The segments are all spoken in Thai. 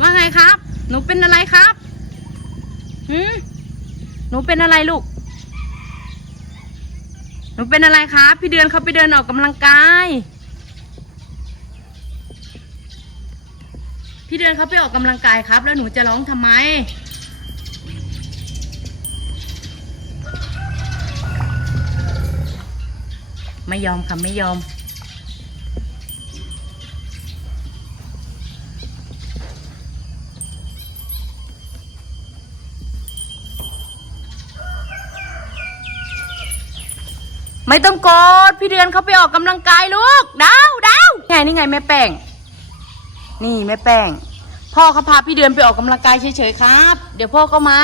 ว่าไงครับ หนูเป็นอะไรครับหืมหนูเป็นอะไรลูก หนูเป็นอะไรครับ พี่เดือนเขาไปเดินออกกำลังกาย พี่เดือนเขาไปออกกำลังกายครับ แล้วหนูจะร้องทำไม ไม่ยอมค่ะไม่ยอม ไม่ต้องกรธพี่เดือนเขาไปออกกำลังกายลูกดาวดาวไงนี่ไงแม่แป้ง นี่แม่แป้ง พ่อเขาพาพี่เดือนไปออกกำลังกายเฉยๆครับ เดี๋ยวพ่อก็มา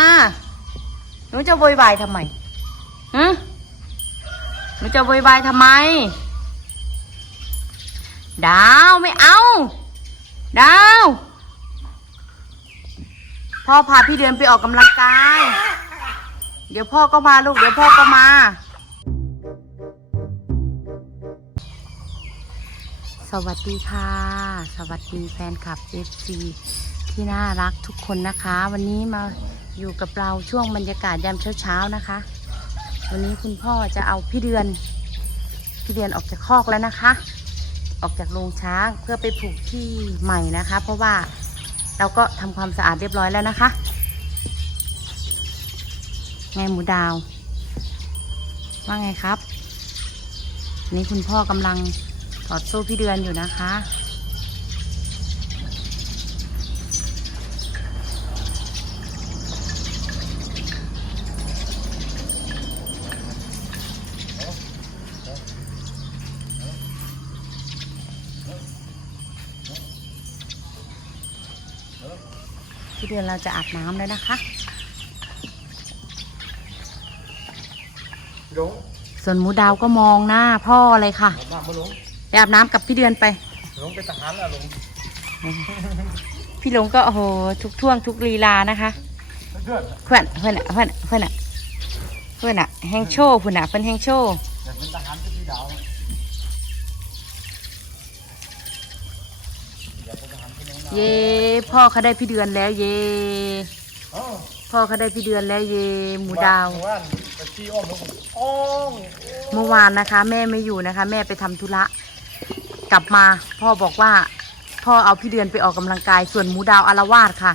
หนูจะโวยวายทำไมฮะหนูจะโวยวายทำไม ดาวไม่เอา ดาว พ่อพาพี่เดือนไปออกกำลังกาย เดี๋ยวพ่อก็มาลูก เดี๋ยวพ่อก็มา สวัสดีค่ะ สวัสดีแฟนคลับ FC ที่น่ารักทุกคนนะคะ วันนี้มาอยู่กับเราช่วงบรรยากาศยามเช้าๆนะคะ วันนี้คุณพ่อจะเอาพี่เดือน พี่เดือนออกจากคอกแล้วนะคะ ออกจากโรงช้างเพื่อไปผูกที่ใหม่นะคะ เพราะว่าเราก็ทำความสะอาดเรียบร้อยแล้วนะคะไงหมูดาว ว่าไงครับ นี่คุณพ่อกำลัง อดโซ่พี่เดือนอยู่นะคะพี่เดือนเราจะอาบน้ำแล้วนะคะหลงส่วนหมูดาวก็มองหน้าพ่อเลยค่ะมามาหลง ไปอาบน้ำกับพี่เดือนไปหลงเป็นทหารแล้วหลงพี่หลงก็โอ้โหทุกท่วงทุกลีลานะคะเพื่อนเพื่อนเพื่อนอะเพื่อนอะเพื่อนอะเพื่อนอะแฮงโชว์เพื่อนอะเป็นแฮงโชว์อยากเป็นทหารที่พี่ดาวอยากเป็นทหารที่น้องนาเย่พ่อเขาได้พี่เดือนแล้วเย่เอ้าพ่อเขาได้พี่เดือนแล้วเย่หมูดาวเมื่อวานไปขี้อ้อมแล้วผมอ้อง เมื่อวานนะคะ แม่ไม่อยู่นะคะ แม่ไปทำธุระ กลับมา พ่อบอกว่า พ่อเอาพี่เดือนไปออกกำลังกาย ส่วนหมูดาวอารวาสค่ะ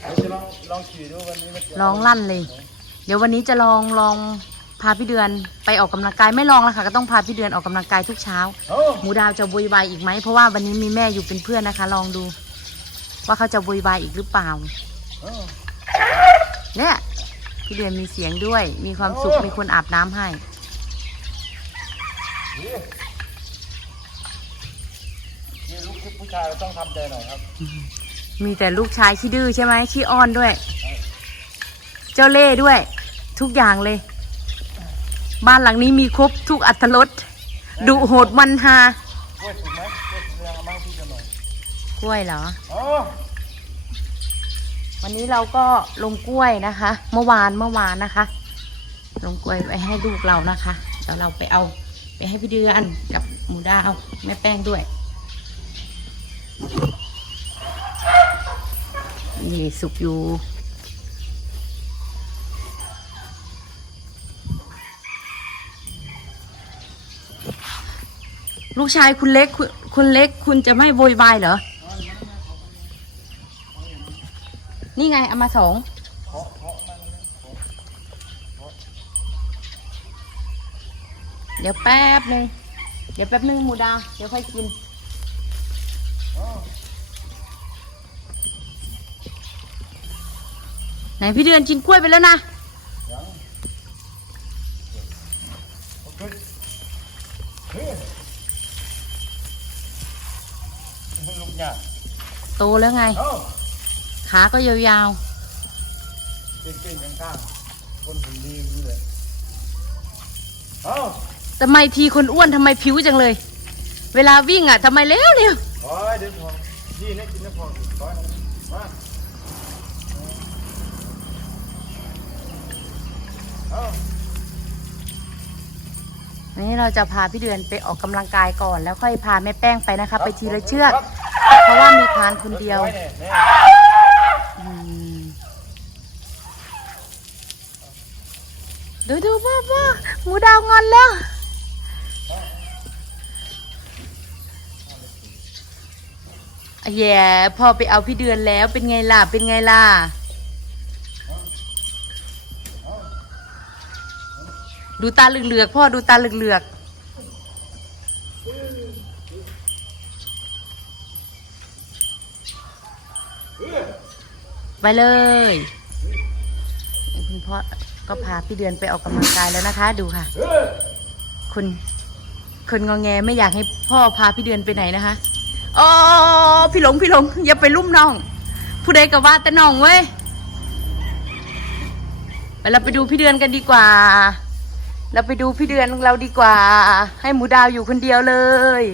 เดี๋ยวจะลองลองขี่ดูวันนี้มันจะร้องลั่นเลย เดี๋ยววันนี้จะลองลองพาพี่เดือนไปออกกำลังกายไม่ลองแล้วค่ะ ก็ต้องพาพี่เดือนออกกำลังกายทุกเช้าเอ้าหมูดาวจะบุยวายอีกไหมเพราะว่าวันนี้มีแม่อยู่เป็นเพื่อนนะคะ ลองดู ว่าเขาจะบุยวายอีกหรือเปล่าเอ้าเนี่ยพี่เดือนมีเสียงด้วย มีความสุขมีคนอาบน้ำให้นี่นี่ลูกที่ผู้ ชายเราต้องทำใจหน่อยครับมีแต่ลูกชายขี้ดื้อใช่ไหมขี้อ้อนด้วย เจ้าเล่ห์ด้วย ทุกอย่างเลย บ้านหลังนี้มีครบทุกอัตรสดุโหดมันฮากล้วยสุกไหมกล้วยสุกยังเอามาให้พี่กันหน่อยกล้วยเหรอ เอ้าวันนี้เราก็ลงกล้วยนะคะ เมื่อวานเมื่อวานนะคะ ลงกล้วยไว้ให้ลูกเรานะคะแล้วเราไปเอา ไปให้พี่เดือนกับหมูดาวแม่แป้งด้วย นี่สุกอยู่ลูกชายคุณเล็กคุณคุณเล็กคุณจะไม่โวยวายเหรอ นี่ไง เอามาสองเดี๋ยวแป๊บหนึ่งเดี๋ยวแป๊บหนึ่งมูดา เดี๋ยวค่อยกิน เอ้า ไหนพี่เดือนกินกล้วยไปแล้วนะโตแล้วไง ขาก็ยาวๆเก่งๆข้างๆคนหุ่นดีนี่เลยเอ้าทำไมทีคนอ้วนทำไมผิวจังเลย เวลาวิ่งอะทำไมเร็วเร็วขอเดี๋ยวพอนี่นะกินนะพอขอมา นนี้เราจะพาพี่เดือนไปออกกำลังกายก่อน แล้วค่อยพาแม่แป้งไปนะคะ ไปทีละเชือก เพราะว่ามีคานคนเดียวไเนี่ยเนี่ยอืมดูดูพ่อพ่อหมูดาวงอนแล้วแย่พ่อไปเอาพี่เดือนแล้วเป็นไงล่ะเป็นไงล่ะ ดูตาเหลือกๆพ่อดูตาเหลือกๆไปเลยคุณพ่อก็พาพี่เดือนไปออกกำลังกายแล้วนะคะ ดูค่ะ คุณคนงอแงไม่อยากให้พ่อพาพี่เดือนไปไหนนะคะอ๋อพี่หลงพี่หลงอย่าไปลุ่มน้อง ผู้ใดก็ว่าแต่น้องเว้ยไปเราไปดูพี่เดือนกันดีกว่า เราไปดูพี่เดือนเราดีกว่า ให้หมูดาวอยู่คนเดียวเลย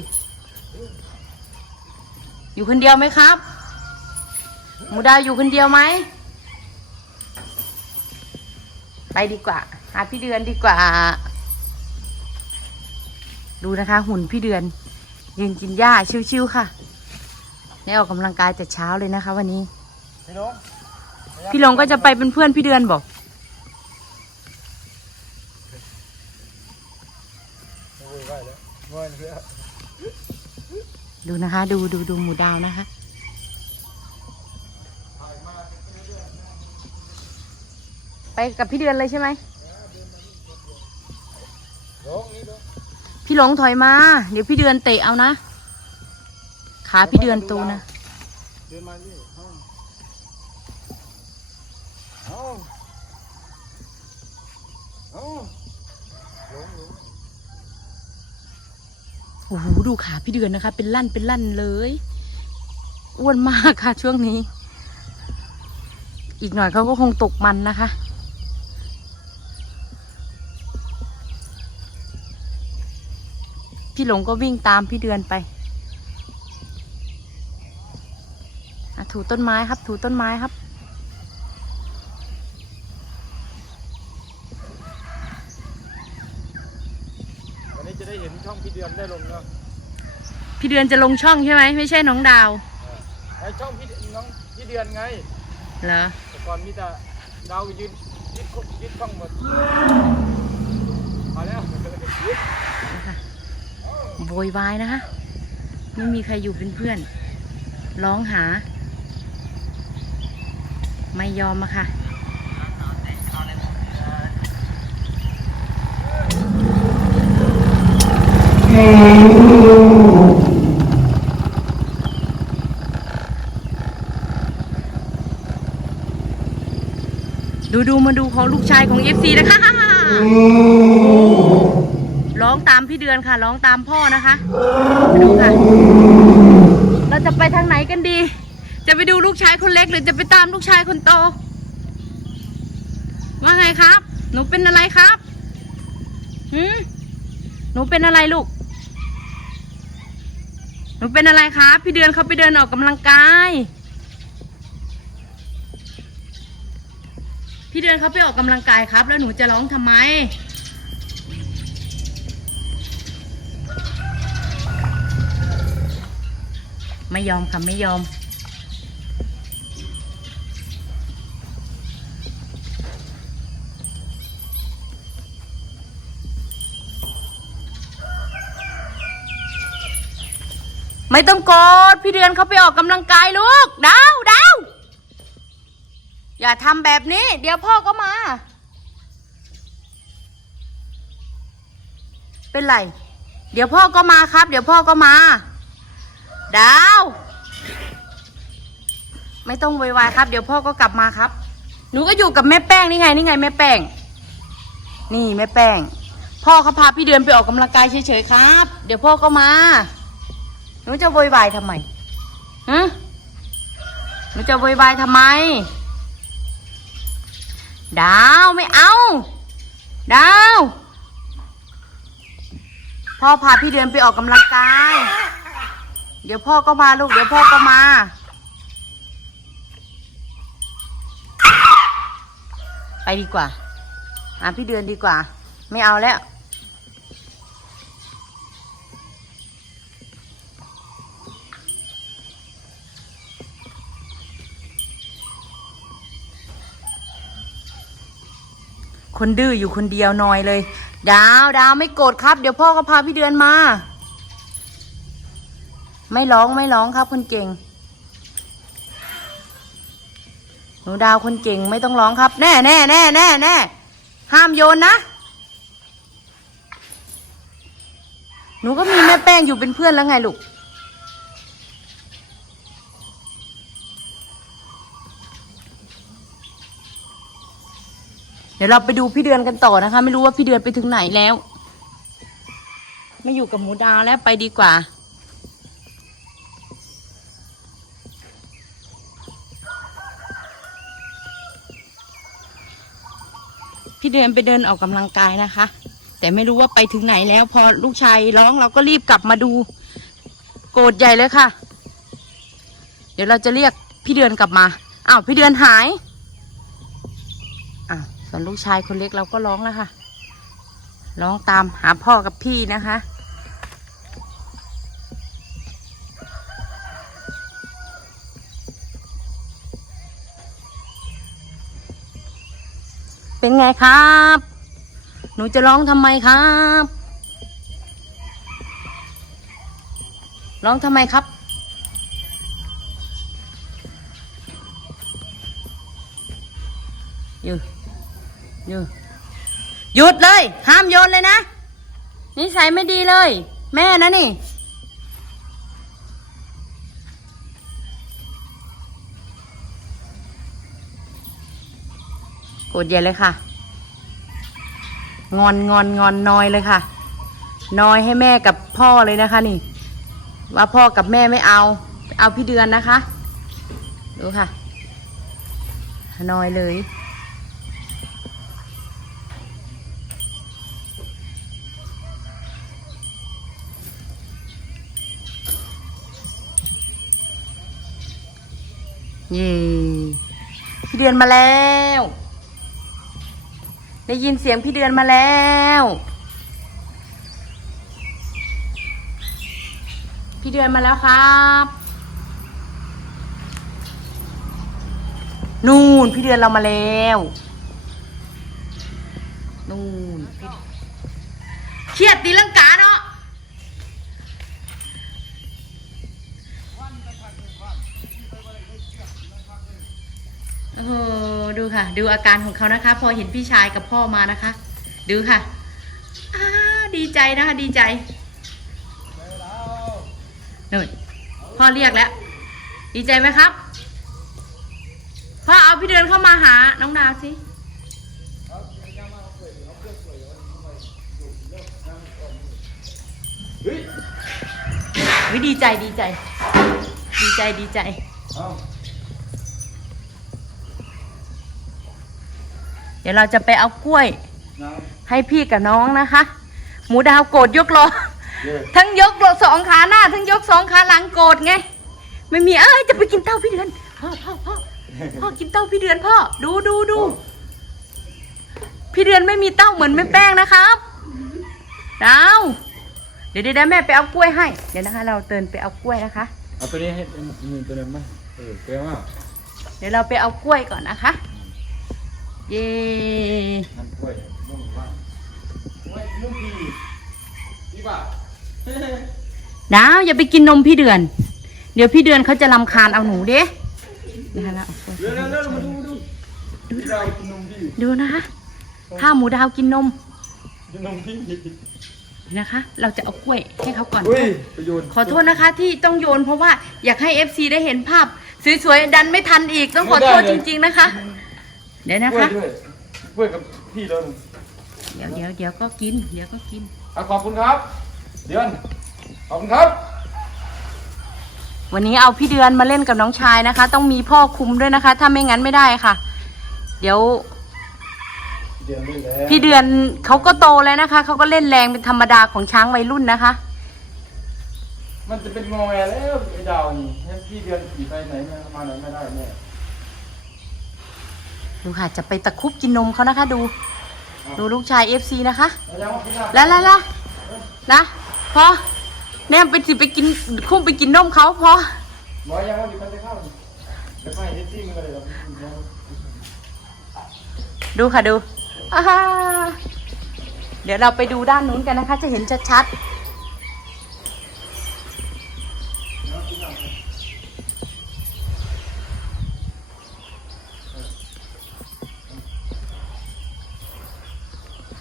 อยู่คนเดียวไหมครับ หมูดาวอยู่คนเดียวไหม ไปดีกว่า หาพี่เดือนดีกว่า ดูนะคะ หุ่นพี่เดือนยืนกินหญ้าชิวๆค่ะได้ออกกำลังกายแต่เช้าเลยนะคะ วันนี้ พี่น้องพี่หลงก็จะไปเป็นเพื่อนพี่เดือนบอก โอ้ยไหวแล้วงอนเพื่อ ดูนะคะ ดูดูดูหมูดาวนะคะไปกับพี่เดือนเลยใช่ไหมพี่หลงถอยมา เดี๋ยวพี่เดือนเตะเอานะ ขาพี่เดือนตูนะเดินมานี่เอาเอาเอาหลงหลง โอ้โหดูขาพี่เดือนนะคะ เป็นลั่นเป็นลั่นเลย อ้วนมากค่ะช่วงนี้ อีกหน่อยเขาก็คงตกมันนะคะพี่หลงก็วิ่งตามพี่เดือนไปถูต้นไม้ครับ ถูต้นไม้ครับ วันนี้จะ ได้เห็นช่องพี่เดือนได้ลงเนาะพี่เดือนจะลงช่องใช่ไหมไม่ใช่น้องดาวไอช่องพี่น้องพี่เดือนไงเหรอแต่ก่อนมีแต่ดาวยืนยึดคุกยึดช่องหมดมาแล้วโวยวายนะคะไม่มีใครอยู่เป็นเพื่อนร้องหา ไม่ยอมอะค่ะ ดูดูมาดูของลูกชายของเอฟซีนะคะร้องตามพี่เดือนค่ะ ร้องตามพ่อนะคะมาดูค่ะ เราจะไปทางไหนกันดี จะไปดูลูกชายคนเล็กหรือจะไปตามลูกชายคนโต ว่าไงครับ หนูเป็นอะไรครับหืมหนูเป็นอะไรลูก นูเป็นอะไรครับพี่เดือนเขาไปเดินออกกำลังกาย พี่เดือนเขาไปออกกำลังกายครับ แล้วหนูจะร้องทำไม ไม่ยอมค่ะไม่ยอม ไม่ต้องกรธพี่เดือนเขาไปออกกำลังกายลูกดาวดาวอย่าทำแบบนี้ เดี๋ยวพ่อก็มา เป็นไร เดี๋ยวพ่อก็มาครับ เดี๋ยวพ่อก็มา ดาว ไม่ต้องโวยวายครับ เดี๋ยวพ่อก็กลับมาครับ หนูก็อยู่กับแม่แป้งนี่ไงนี่ไงแม่แป้ง นี่แม่แป้ง พ่อเขาพาพี่เดือนไปออกกำลังกายเฉยๆครับ เดี๋ยวพ่อก็มา หนูจะโวยวายทำไมฮะหนูจะโวยวายทำไม ดาวไม่เอา ดาว พ่อพาพี่เดือนไปออกกำลังกาย เดี๋ยวพ่อก็มาลูก เดี๋ยวพ่อก็มาไปดีกว่าหาพี่เดือนดีกว่า ไม่เอาแล้ว คนดื้ออยู่คนเดียวหน่อยเลย ดาวดาวไม่โกรธครับ เดี๋ยวพ่อก็พาพี่เดือนมา ไม่ร้องไม่ร้องครับคนเก่ง หนูดาวคนเก่งไม่ต้องร้องครับ แน่แน่แน่แน่แน่ห้ามโยนนะ หนูก็มีแม่แป้งอยู่เป็นเพื่อนแล้วไงลูก ดี๋ยวเราไปดูพี่เดือนกันต่อนะคะ ไม่รู้ว่าพี่เดือนไปถึงไหนแล้ว ไม่อยู่กับหมูดาวแล้วไปดีกว่า พี่เดือนไปเดินออกกำลังกายนะคะ แต่ไม่รู้ว่าไปถึงไหนแล้ว พอลูกชายร้องเราก็รีบกลับมาดู โกรธใหญ่เลยค่ะ เดี๋ยวเราจะเรียกพี่เดือนกลับมาอ้าวพี่เดือนหาย ส่วนลูกชายคนเล็กเราก็ร้องแล้วค่ะ ร้องตามหาพ่อกับพี่นะคะ เป็นไงครับ หนูจะร้องทำไมครับ ร้องทำไมครับอยู่ อยู่หยุดเลย ห้ามโยนเลยนะนิสัยไม่ดีเลย แม่นะนี่ โกรธใหญ่เลยค่ะ งอนงอนงอนนอยเลยค่ะ นอยให้แม่กับพ่อเลยนะคะนี่ ว่าพ่อกับแม่ไม่เอา เอาพี่เดือนนะคะ ดูค่ะ นอยเลย เย่พี่เดือนมาแล้ว ได้ยินเสียงพี่เดือนมาแล้ว พี่เดือนมาแล้วครับ นู่นพี่เดือนเรามาแล้ว นู่นเครียดตีลังกาเนาะ โอ้โหดูค่ะ ดูอาการของเขานะคะ พอเห็นพี่ชายกับพ่อมานะคะ ดูค่ะดีใจนะคะดีใจนู่นพ่อเรียกแล้ว ดีใจไหมครับพ่อเอาพี่เดือนเข้ามาหาน้องดาวสิวิดีใจดีใจ ดีใจดีใจ เอาเดี๋ยวเราจะไปเอากล้วยน้ให้พี่กับน้องนะคะ หมูดาวโกรธยกล้อำเย่ทั้งยกล้อสองขาหน้า ทั้งยกสองขาหลังโกรธไง ไม่มีเอ้ยจะไปกินเต้าพี่เดือนพ่อพ่อพ่อพ่อกินเต้าพี่เดือนพ่อดูดูดูพี่เดือนไม่มีเต้าเหมือนแม่แป้งนะครับดาวเดี๋ยวเดี๋ยวแม่ไปเอากล้วยให้ เดี๋ยวนะคะ เราเดินไปเอากล้วยนะคะ เอาตัวนี้ให้มีตัวนี้ไหมเออแปลว่าเดี๋ยวเราไปเอากล้วยก่อนนะคะ เย้น้ำกล้วยนุ่มมากโอ้ยนุ่มดีดีป่ะดาวอย่าไปกินนมพี่เดือน เดี๋ยวพี่เดือนเขาจะรำคาญเอาหนูเด้นะคะแล้วเอากล้วยเร็วเร็วเร็วมาดูมาดูดูดาวกินนมพี่ดูนะคะ ถ้าหมูดาวกินนมกินนมพี่นะคะ เราจะเอากล้วยให้เขาก่อนอุ้ยประโยชน์ขอโทษนะคะที่ต้องโยนเพราะว่าอยากให้ FC ได้เห็นภาพ สวยๆดันไม่ทันอีกต้องขอโทษจริง ๆ นะคะ เดี๋ยวนะกล้วยคะ ด้วยกล้วยกับพี่เลยเดี๋ยวเดี๋ยวเดี๋ยวก็กิน เดี๋ยวก็กิน อะขอบคุณครับ เดือน ขอบคุณครับ วันนี้เอาพี่เดือนมาเล่นกับน้องชายนะคะ ต้องมีพ่อคุมด้วยนะคะ ถ้าไม่งั้นไม่ได้ค่ะ เดี๋ยว เดือนไม่แล้วพี่เดือนเขาก็โตแล้วนะคะ เขาก็เล่นแรงเป็นธรรมดาของช้างวัยรุ่นนะคะ มันจะเป็นงอแงแล้วไอ้ดาวนี่ให้พี่เดือนขี่ไปไหนมามาไหนไม่ได้แน่ ดูค่ะจะไปตะครุบกินนมเขานะคะ ดู ดูลูกชาย FC นะคะแล้วยังว่าพี่นาแล้วแล้วแล้วนะพอแนมไปสิไปกินคุ้มไปกินนมเขาพอบอกยังว่าอยู่กันจะเข้านี่เดี๋ยวไปเฮดซิ่งกันเลยเราดูค่ะดูเอ่าเดี๋ยวเราไปดูด้านนู้นกันนะคะ จะเห็นชัดๆ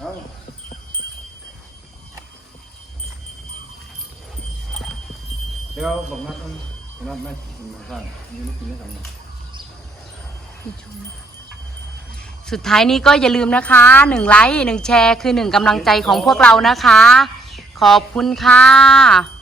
เดี๋ยวบอกนัดต้องนัดแม่กินมาสั่งนี่ไม่กินได้ทำไงสุดท้ายนี้ก็อย่าลืมนะคะหนึ่งไลค์หนึ่งแชร์คือหนึ่งกำลังใจของพวกเรานะคะ ขอบคุณค่ะ